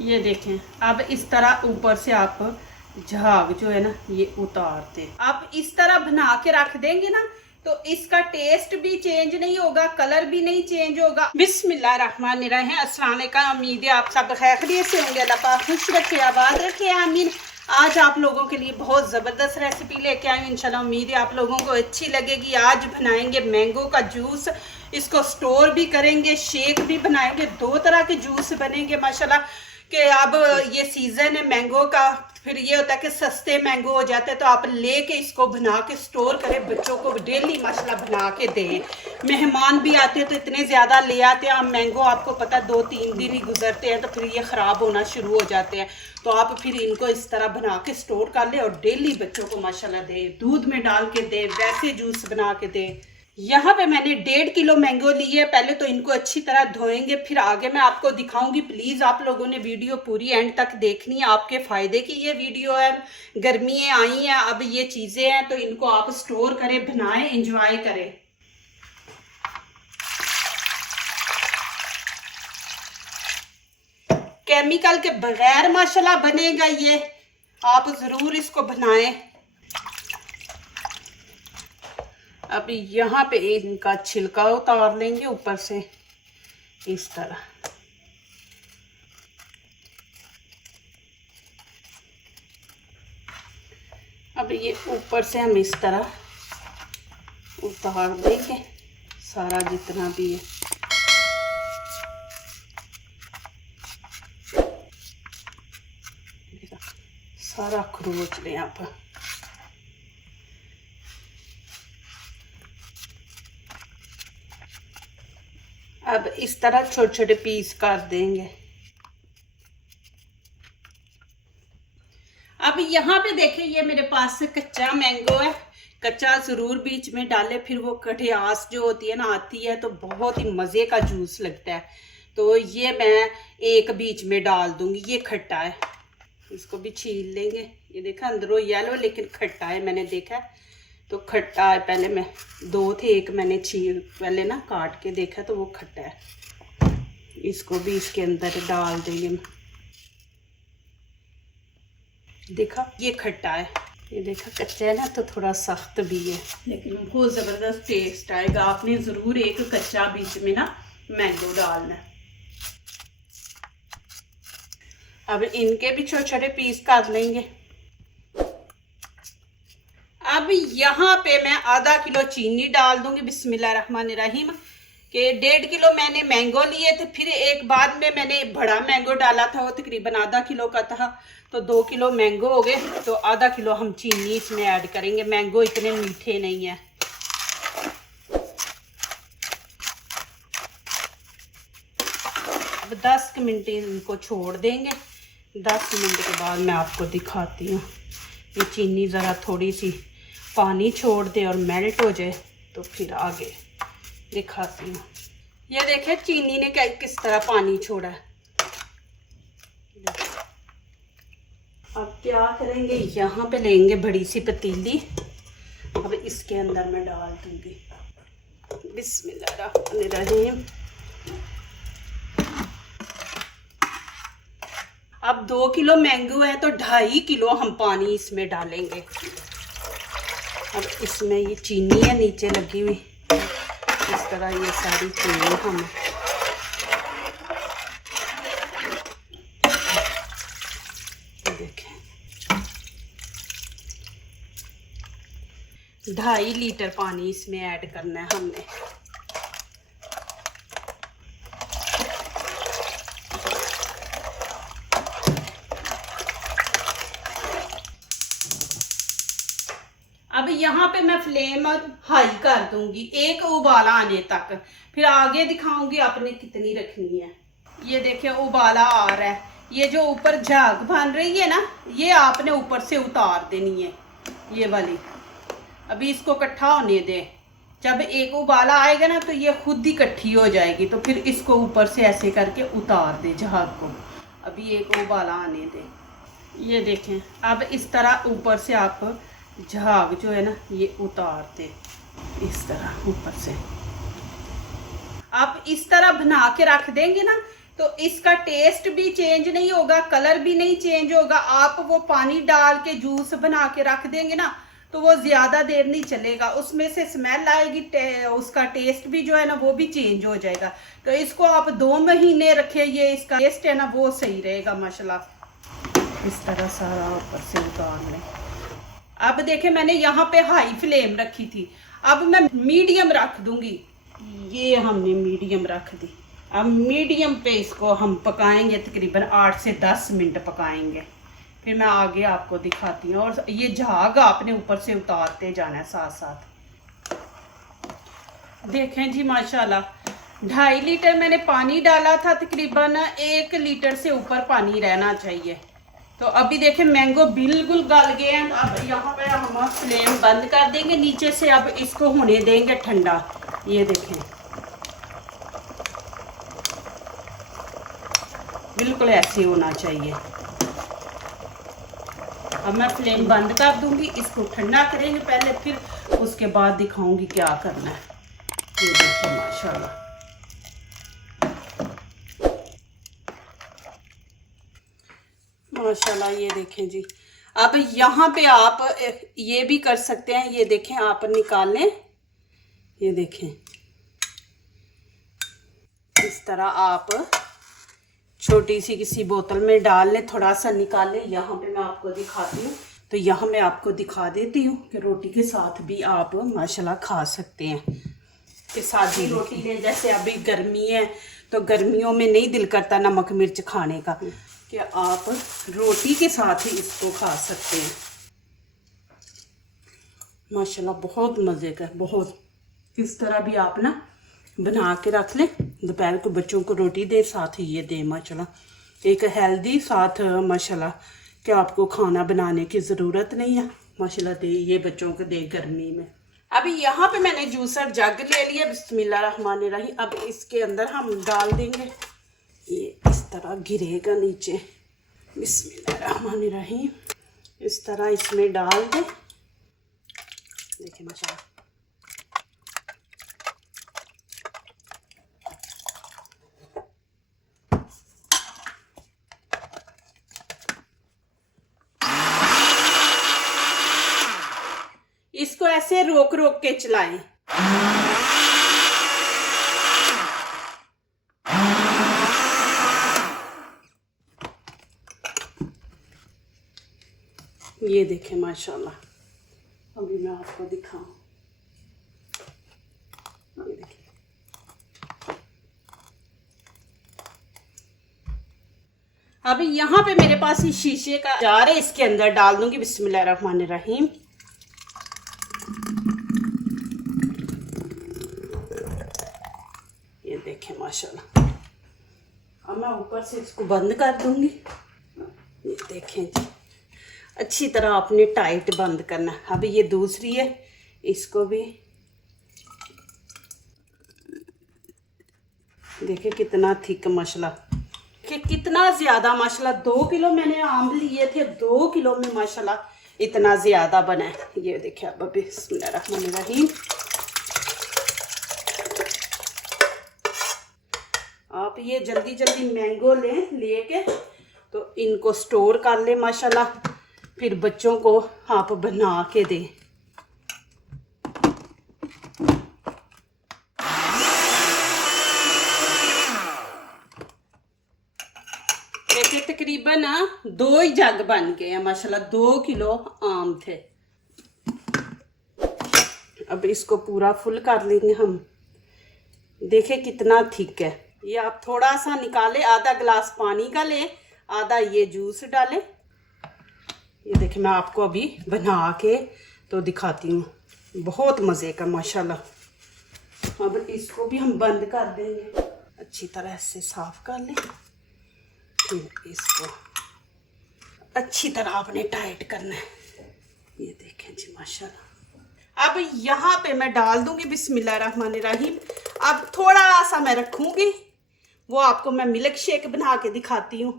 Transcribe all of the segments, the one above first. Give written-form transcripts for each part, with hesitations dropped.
ये देखें, अब इस तरह ऊपर से आप झाग जो है ना ये उतारते, आप इस तरह बना के रख देंगे ना तो इसका टेस्ट भी चेंज नहीं होगा, कलर भी नहीं चेंज होगा। बिस्मिल्लाहिर्रहमानिर्रहीम, अस्सलाम वालेकुम। उम्मीद है आप सब खैरियत से होंगे। अल्लाह पाक खुश रखे, आबाद रखे, आमीन। आज आप लोगों के लिए बहुत ज़बरदस्त रेसिपी लेके आई हूँ। इंशाल्लाह उम्मीद है आप लोगों को अच्छी लगेगी। आज बनाएंगे मैंगो का जूस, इसको स्टोर भी करेंगे, शेक भी बनाएंगे, दो तरह के जूस बनेंगे माशाल्लाह। कि अब ये सीज़न है मैंगो का, फिर ये होता है कि सस्ते मैंगो हो जाते हैं तो आप लेके इसको बना के स्टोर करें, बच्चों को डेली माशाल्लाह बना के दें। मेहमान भी आते हैं तो इतने ज़्यादा ले आते हैं। आप मैंगो आपको पता है 2-3 दिन ही गुजरते हैं तो फिर ये ख़राब होना शुरू हो जाते हैं। तो आप फिर इनको इस तरह बना के स्टोर कर लें और डेली बच्चों को माशाल्लाह दें, दूध में डाल के दें, वैसे जूस बना के दें। यहाँ पे मैंने 1.5 किलो मैंगो ली है। पहले तो इनको अच्छी तरह धोएंगे, फिर आगे मैं आपको दिखाऊंगी। प्लीज़ आप लोगों ने वीडियो पूरी एंड तक देखनी है, आपके फ़ायदे की ये वीडियो है। गर्मियाँ आई हैं, अब ये चीज़ें हैं तो इनको आप स्टोर करें, बनाएं, इंजॉय करें। केमिकल के बगैर माशाल्लाह बनेगा ये, आप ज़रूर इसको बनाएं। अभी यहाँ पे इनका छिलका उतार लेंगे ऊपर से इस तरह। अब ये ऊपर से हम इस तरह उतार देंगे सारा जितना भी है। सारा खरोच लें आप। अब इस तरह छोटे छोटे पीस कर देंगे। अब यहाँ पे देखें, ये मेरे पास से कच्चा मैंगो है। कच्चा ज़रूर बीच में डाले, फिर वो खटास जो होती है ना आती है तो बहुत ही मज़े का जूस लगता है। तो ये मैं एक बीच में डाल दूंगी। ये खट्टा है, इसको भी छील लेंगे। ये देखा अंदरों येलो लेकिन खट्टा है, मैंने देखा है तो खट्टा है। पहले मैं 2 थे, एक मैंने पहले ना काट के देखा तो वो खट्टा है। इसको भी इसके अंदर डाल देंगे। देखा ये खट्टा है, ये देखा कच्चा है ना तो थोड़ा सख्त भी है लेकिन बहुत ज़बरदस्त टेस्ट आएगा। आपने ज़रूर एक कच्चा बीच में ना मैंगो डालना है। अब इनके भी छोटे छोटे पीस काट लेंगे। अब यहाँ पे मैं आधा किलो चीनी डाल दूंगी। बिस्मिल्लाहिर्रहमानिर्रहीम। कि 1.5 किलो मैंने मैंगो लिए थे, फिर एक बाद में मैंने बड़ा मैंगो डाला था, वो तकरीबन आधा किलो का था तो 2 किलो मैंगो हो गए। तो आधा किलो हम चीनी इसमें ऐड करेंगे। मैंगो इतने मीठे नहीं है। अब 10 मिनट इनको छोड़ देंगे। 10 मिनट के बाद मैं आपको दिखाती हूँ। ये चीनी ज़रा थोड़ी सी पानी छोड़ दे और मेल्ट हो जाए तो फिर आगे दिखाती हूँ। ये देखें चीनी ने किस तरह पानी छोड़ा है। अब क्या करेंगे, यहाँ पे लेंगे बड़ी सी पतीली। अब इसके अंदर मैं डाल दूंगी। बिस्मिल्लाहिर्रहमानिर्रहीम। अब 2 किलो मैंगो है तो 2.5 किलो हम पानी इसमें डालेंगे। अब इसमें ये चीनी है नीचे लगी हुई, इस तरह ये सारी चीनी हम देखें। 2.5 लीटर पानी इसमें ऐड करना है हमने। अब यहाँ पे मैं फ्लेम हाई कर दूंगी एक उबाला आने तक, फिर आगे दिखाऊंगी आपने कितनी रखनी है। ये देखिए उबाला आ रहा है। ये जो ऊपर झाग बन रही है ना, ये आपने ऊपर से उतार देनी है ये वाली। अभी इसको इकट्ठा होने दें। जब एक उबाला आएगा ना तो ये खुद ही इकट्ठी हो जाएगी, तो फिर इसको ऊपर से ऐसे करके उतार दे झाग को। अभी एक उबाला आने दें। ये देखें, अब इस तरह ऊपर से आप झाग जो है ना ये उतारते इस तरह ऊपर से। आप इस तरह बना के रख देंगे ना तो इसका टेस्ट भी चेंज नहीं होगा, कलर भी नहीं चेंज होगा। आप वो पानी डाल के जूस बना के रख देंगे ना तो वो ज़्यादा देर नहीं चलेगा, उसमें से स्मेल आएगी, उसका टेस्ट भी जो है ना वो भी चेंज हो जाएगा। तो इसको आप 2 महीने रखें, ये इसका टेस्ट है ना वो सही रहेगा माशाल्लाह। इस तरह सारा ऊपर से उतार लें। अब देखें मैंने यहाँ पे हाई फ्लेम रखी थी, अब मैं मीडियम रख दूंगी। ये हमने मीडियम रख दी। अब मीडियम पे इसको हम पकाएंगे, तकरीबन 8 से 10 मिनट पकाएंगे। फिर मैं आगे आपको दिखाती हूँ। और ये झाग आपने ऊपर से उतारते जाना है साथ साथ। देखें जी माशाल्लाह, 2.5 लीटर मैंने पानी डाला था, तकरीबन 1 लीटर से ऊपर पानी रहना चाहिए। तो अभी देखें मैंगो बिल्कुल गल गए हैं। अब यहाँ पे हम फ्लेम बंद कर देंगे नीचे से। अब इसको होने देंगे ठंडा। ये देखें बिल्कुल ऐसे होना चाहिए। अब मैं फ्लेम बंद कर दूंगी, इसको ठंडा करेंगे पहले, फिर उसके बाद दिखाऊंगी क्या करना है। ये देखिए माशाल्लाह, माशाल्लाह ये देखें जी। अब यहाँ पे आप ये भी कर सकते हैं, ये देखें आप निकाल लें, ये देखें इस तरह आप छोटी सी किसी बोतल में डाल लें, थोड़ा सा निकाल लें। यहाँ पे मैं आपको दिखाती हूँ। तो यहाँ मैं आपको दिखा देती हूँ कि रोटी के साथ भी आप माशाल्लाह खा सकते हैं। कि सादी रोटी ले, जैसे अभी गर्मी है तो गर्मियों में नहीं दिल करता नमक मिर्च खाने का, कि आप रोटी के साथ ही इसको खा सकते हैं। माशाल्लाह बहुत मज़े का, बहुत। इस तरह भी आप ना बना के रख लें, दोपहर को बच्चों को रोटी दे साथ ही ये दे। माशाल्लाह एक हेल्दी साथ माशाल्लाह कि आपको खाना बनाने की ज़रूरत नहीं है। माशाल्लाह दे ये बच्चों को दे गर्मी में। अभी यहाँ पे मैंने जूसर जग ले लिया। बिस्मिल्लाहिर्रहमानिर्रहीम। अब इसके अंदर हम डाल देंगे, ये इस तरह गिरेगा नीचे। बिस्मिल्लाहिर्रहमानिर्रहीम। इस तरह इसमें डाल दें। देखिए माशाल्लाह इसको ऐसे रोक रोक के चलाएं। ये देखें माशाल्लाह, अभी मैं आपको दिखाऊं। ये देखिए अभी यहाँ पे मेरे पास ही शीशे का जार है, इसके अंदर डाल दूंगी। बिस्मिल्लाहिर्रहमानिर्रहीम। ये देखें माशाल्लाह। अब मैं ऊपर से इसको बंद कर दूंगी। ये देखें जी, अच्छी तरह आपने टाइट बंद करना है। अभी ये दूसरी है, इसको भी देखिए कितना थिक माशाल्लाह, कि कितना ज़्यादा माशाल्लाह। 2 किलो मैंने आम लिए थे, 2 किलो में माशाल्लाह इतना ज़्यादा बना है। ये देखिए अब बिस्मिल्लाहिर्रहमानिर्रहीम। आप ये जल्दी जल्दी मैंगो लेके तो इनको स्टोर कर ले माशाल्लाह, फिर बच्चों को आप बना के दें। देखिए तकरीबन 2 ही जग बन गए हैं माशाल्लाह। 2 किलो आम थे। अब इसको पूरा फुल कर लेंगे हम। देखिए कितना थिक है। ये आप थोड़ा सा निकाले, आधा गिलास पानी का ले, आधा ये जूस डालें। ये देखिए मैं आपको अभी बना के तो दिखाती हूँ। बहुत मज़े का माशाल्लाह। अब इसको भी हम बंद कर देंगे, अच्छी तरह से साफ कर लें। फिर इसको अच्छी तरह आपने टाइट करना है। ये देखें जी माशाल्लाह। अब यहाँ पे मैं डाल दूंगी बिस्मिल्लाहिर्रहमानिर्रहीम। अब थोड़ा सा मैं रखूँगी, वो आपको मैं मिल्क शेक बना के दिखाती हूँ।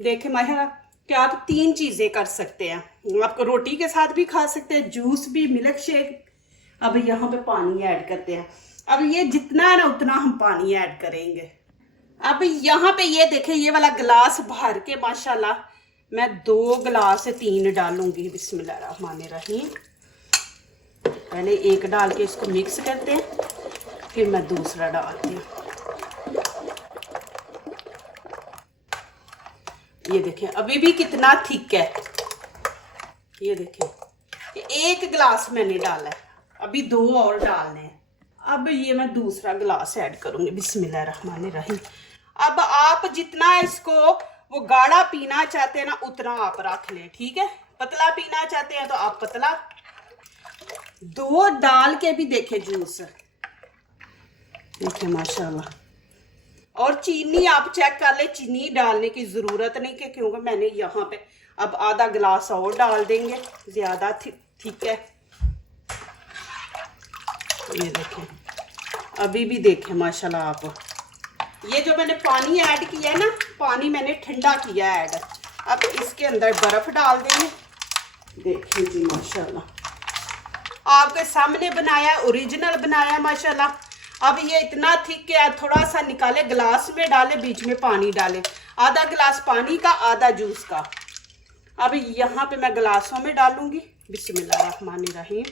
देखें माशाल्लाह कि आप 3 चीज़ें कर सकते हैं। आप रोटी के साथ भी खा सकते हैं, जूस भी, मिल्क शेक। अब यहाँ पे पानी ऐड करते हैं। अब ये जितना है ना उतना हम पानी ऐड करेंगे। अब यहाँ पे ये देखें, ये वाला गिलास भर के माशाल्लाह मैं 2 गिलास से 3 डालूंगी। बिस्मिल्लाहिर्रहमानिर्रहीम। पहले एक डाल के इसको मिक्स करते हैं, फिर मैं दूसरा डालती हूँ। ये देखें अभी भी कितना थिक है। ये देखें, 1 गिलास मैंने डाला है, अभी 2 और डालने हैं। अब ये मैं दूसरा गिलास ऐड करूंगी। बिस्मिल्लाहिर्रहमानिर्रहीम। अब आप जितना इसको वो गाढ़ा पीना चाहते हैं ना, उतना आप रख लें, ठीक है। पतला पीना चाहते हैं तो आप पतला। 2 डाल के भी देखें जूस, देखिए माशाल्लाह। और चीनी आप चेक कर ले, चीनी डालने की ज़रूरत नहीं कि क्योंकि मैंने यहाँ पे अब आधा गिलास और डाल देंगे, ज़्यादा ठीक है। ये देखें अभी भी देखें माशाल्लाह आप। ये जो मैंने पानी ऐड किया है ना, पानी मैंने ठंडा किया है ऐड। अब इसके अंदर बर्फ़ डाल देंगे। देखिए जी माशाल्लाह, आपके सामने बनाया, ओरिजिनल बनाया माशाल्लाह। अब ये इतना थिक है, थोड़ा सा निकाले, गिलास में डाले, बीच में पानी डाले, आधा गिलास पानी का, आधा जूस का। अब यहाँ पे मैं गिलासों में डालूंगी। बिस्मिल्लाहिर्रहमानिर्रहीम।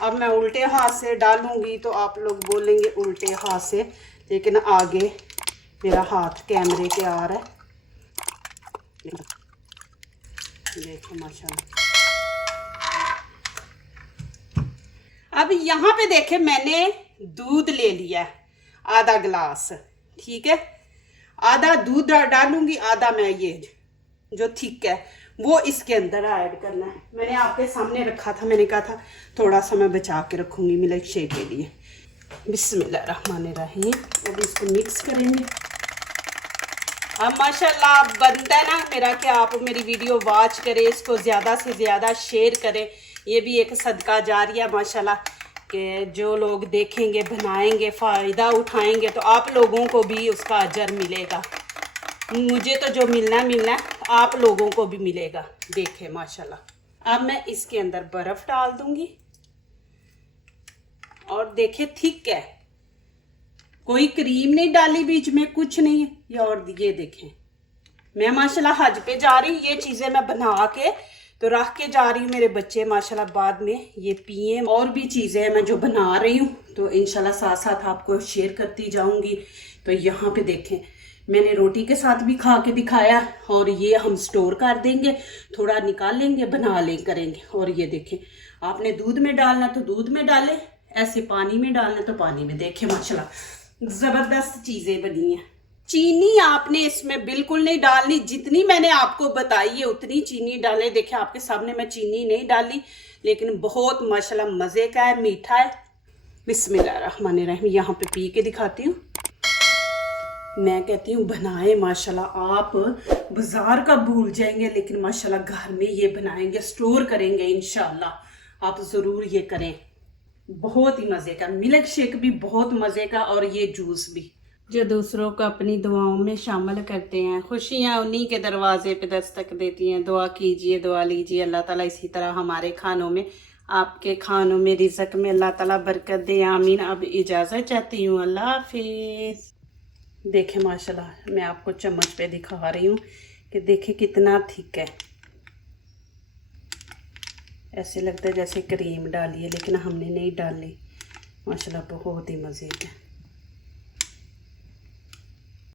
अब मैं उल्टे हाथ से डालूंगी तो आप लोग बोलेंगे उल्टे हाथ से, लेकिन आगे मेरा हाथ कैमरे के आ रहा है। देखो माशाल्लाह। अब यहाँ पे देखे मैंने दूध ले लिया है, आधा गिलास, ठीक है। आधा दूध डालूंगी, आधा मैं ये जो थिक है वो इसके अंदर ऐड करना है। मैंने आपके सामने रखा था, मैंने कहा था थोड़ा सा मैं बचा के रखूंगी मिल्क शेक के लिए। बिस्मिल्लाहिर्रहमानिर्रहीम। अब इसको मिक्स करेंगे। अब माशाल्लाह बनता है ना मेरा कि आप मेरी वीडियो वॉच करें, इसको ज़्यादा से ज़्यादा शेयर करें। ये भी एक सदका जारिया माशाल्लाह, कि जो लोग देखेंगे, बनाएंगे, फ़ायदा उठाएंगे तो आप लोगों को भी उसका अजर मिलेगा। मुझे तो जो मिलना है आप लोगों को भी मिलेगा। देखें माशाल्लाह। अब मैं इसके अंदर बर्फ़ डाल दूंगी और देखें थिक है, कोई क्रीम नहीं डाली बीच में, कुछ नहीं है। और ये देखें मैं माशाल्लाह हज पे जा रही हूँ, ये चीज़ें मैं बना के तो रख के जा रही हूँ। मेरे बच्चे माशाल्लाह बाद में ये पिए। और भी चीज़ें मैं जो बना रही हूँ तो इंशाल्लाह साथ साथ आपको शेयर करती जाऊँगी। तो यहाँ पे देखें मैंने रोटी के साथ भी खा के दिखाया, और ये हम स्टोर कर देंगे, थोड़ा निकाल लेंगे, बना ले करेंगे। और ये देखें आपने दूध में डालना तो दूध में डालें, ऐसे पानी में डालना तो पानी में। देखें माशाल्लाह ज़बरदस्त चीज़ें बनी हैं। चीनी आपने इसमें बिल्कुल नहीं डालनी, जितनी मैंने आपको बताई है उतनी चीनी डालें। देखें आपके सामने मैं चीनी नहीं डाली, लेकिन बहुत माशाल्लाह मज़े का है, मीठा है। बिस्मिल्लाहिर्रहमानिर्रहीम। यहाँ पे पी के दिखाती हूँ। मैं कहती हूँ बनाएं माशाल्लाह, आप बाज़ार का भूल जाएंगे, लेकिन माशाल्लाह घर में ये बनाएंगे, स्टोर करेंगे इंशाल्लाह। आप ज़रूर ये करें, बहुत ही मज़े का। मिल्क शेक भी बहुत मज़े का, और ये जूस भी। जो दूसरों को अपनी दुआओं में शामिल करते हैं, खुशियाँ उन्हीं के दरवाजे पे दस्तक देती हैं। दुआ कीजिए, दुआ लीजिए, अल्लाह ताला इसी तरह हमारे खानों में, आपके खानों में, रिज़्क़ में अल्लाह ताला बरकत दे, आमीन। अब इजाज़त चाहती हूँ, अल्लाह हाफिज़। देखें माशाल्लाह मैं आपको चम्मच पे दिखा रही हूँ कि देखें कितना थिक है। ऐसे लगता है जैसे क्रीम डाली है, लेकिन हमने नहीं डाली। माशाल्लाह बहुत ही मज़े का।